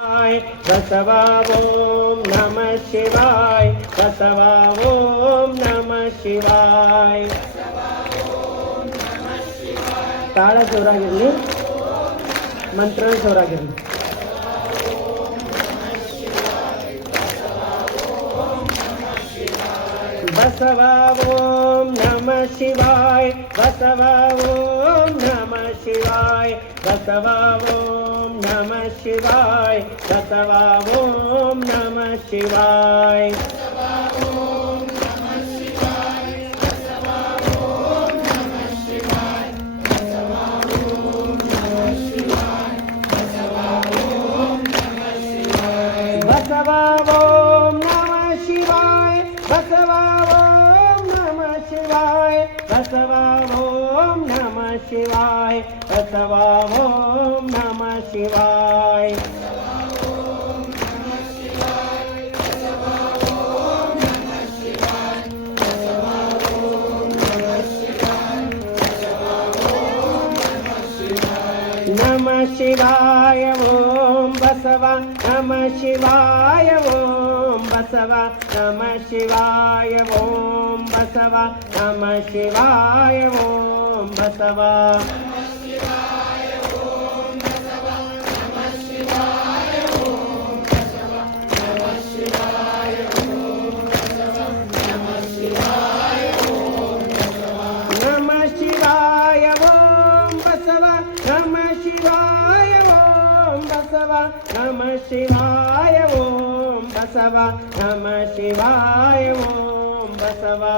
बसवा ओम नमः शिवाय बसवा ओम नमः शिवाय ताಳ जोरागिरली मंत्र जोरागिरली बसवा ओम नमः शिवाय बसवा ओम नमः शिवाय बसवा ओम नमः शिवाय बसवा ओम नमः शिवाय बसवा ओम नमः शिवाय बसवा ओम नमः शिवाय बसवा ओम नमः शिवाय बसवा ओम नमः शिवाय नमः शिवाय ओम बसवा नमः शिवाय ओम बसवा नमः शिवाय ओम बसवा नमः शिवाय ओम बसवा नमः शिवाय ओम बसवा नमः शिवाय ओम बसवा नमः शिवाय ओम बसवा नमः शिवाय ओम बसवा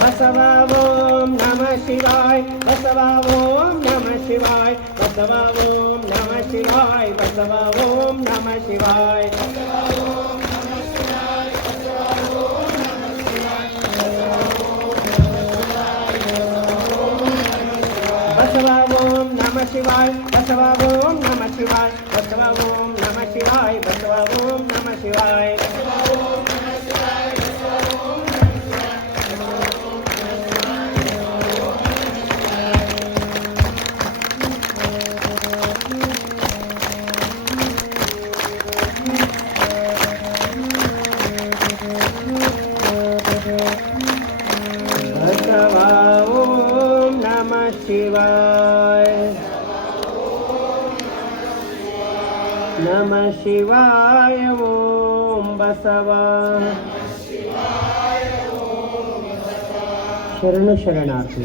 बसवा ओम नमः शिवाय बसवा ओम नमः शिवाय बसवा ओम नमः शिवाय बसवा ओम नमः शिवाय बसवा ओम नमः शिवाय बसवा ओम नमः शिवाय बसवा ओम नमः शिवाय बसवा ओम नमः शिवाय बसवा ओम नमः शिवाय नमः शिवाय ओम बसवा शरण शरणार्थी।